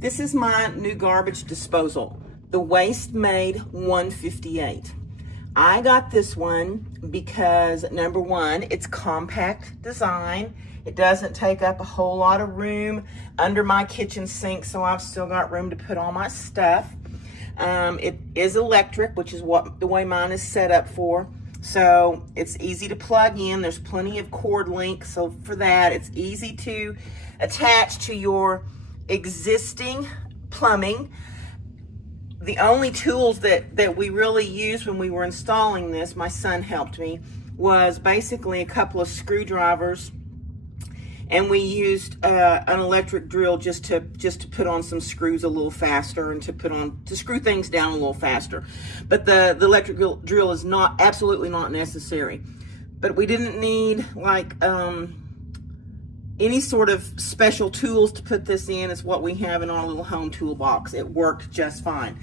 This is my new garbage disposal, the Waste Maid 158. I got this one because number one, it's compact design. It doesn't take up a whole lot of room under my kitchen sink, so I've still got room to put all my stuff. It is electric, which is what the way mine is set up for. So it's easy to plug in. There's plenty of cord link, so for that, it's easy to attach to your existing plumbing. The only tools that we really used when we were installing this, my son helped me, was basically a couple of screwdrivers, and we used an electric drill just to put on some screws a little faster and to screw things down a little faster. But the electric drill is absolutely not necessary. But we didn't need like any sort of special tools to put this in. It's what we have in our little home toolbox. It worked just fine.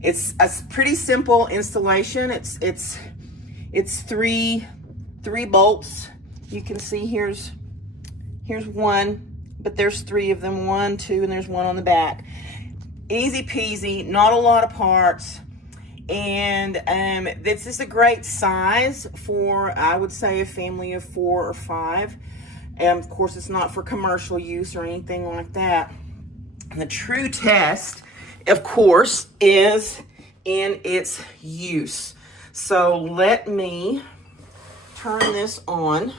It's a pretty simple installation. It's three bolts. You can see here's one, but there's three of them. 1, 2, and there's one on the back. Easy peasy, not a lot of parts. And this is a great size for, I would say, a family of 4 or 5. And of course, it's not for commercial use or anything like that. And the true test, of course, is in its use. So let me turn this on.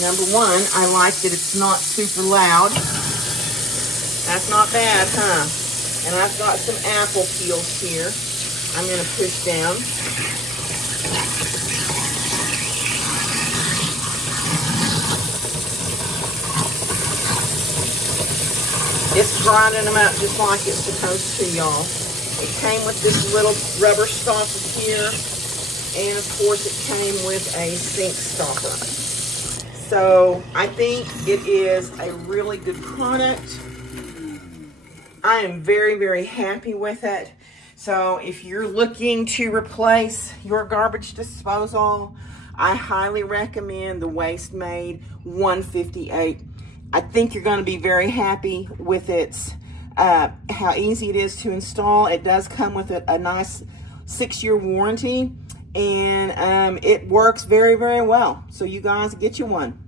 Number one, I like that it's not super loud. That's not bad, huh? And I've got some apple peels here. I'm gonna push down. It's grinding them out just like it's supposed to, y'all. It came with this little rubber stopper here, and of course it came with a sink stopper. So I think it is a really good product. I am very, very happy with it. So if you're looking to replace your garbage disposal, I highly recommend the Waste Maid 158. I think you're going to be very happy with its how easy it is to install. It does come with a nice 6-year warranty, and it works very, very well. So you guys, get you one.